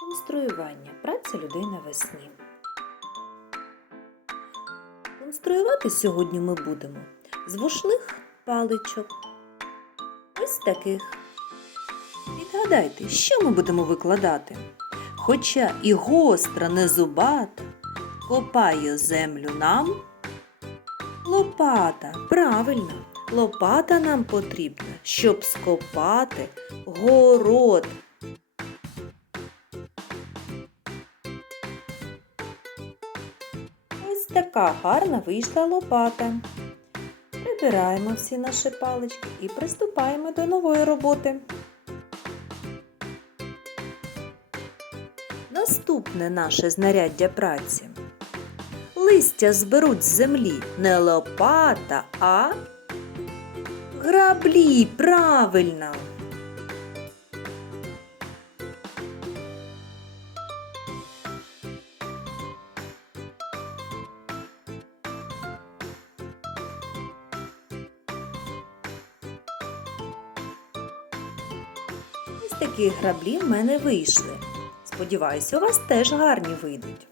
Конструювання. Праця людей на весні. Конструювати сьогодні ми будемо з вушних паличок. Ось таких. Відгадайте, що ми будемо викладати? Хоча і гостра, не зубата, копає землю нам. Лопата, правильно, лопата нам потрібна, щоб скопати город. Така гарна вийшла лопата. Прибираємо всі наші палички і приступаємо до нової роботи. Наступне наше знаряддя праці. Листя зберуть з землі не лопата, а граблі, правильно. Такі граблі в мене вийшли. Сподіваюся, у вас теж гарні вийдуть.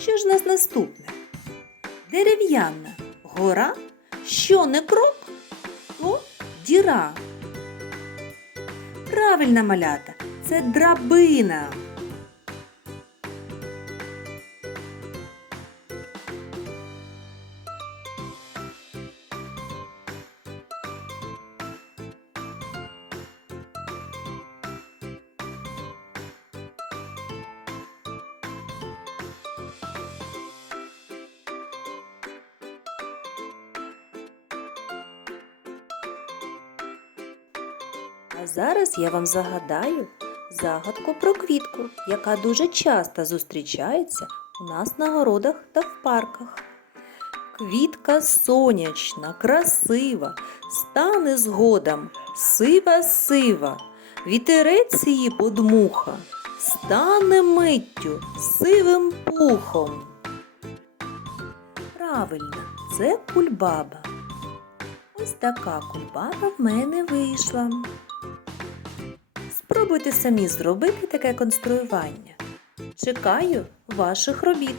Що ж нас наступне? Дерев'яна гора, що не крок, то діра. Правильна малята, це драбина. А зараз я вам загадаю загадку про квітку, яка дуже часто зустрічається у нас на городах та в парках. Квітка сонячна, красива, стане згодом сива-сива, вітерець її подмуха, стане миттю сивим пухом. Правильно, це кульбаба. Ось така кульбаба в мене вийшла. Спробуйте самі зробити таке конструювання. Чекаю ваших робіт.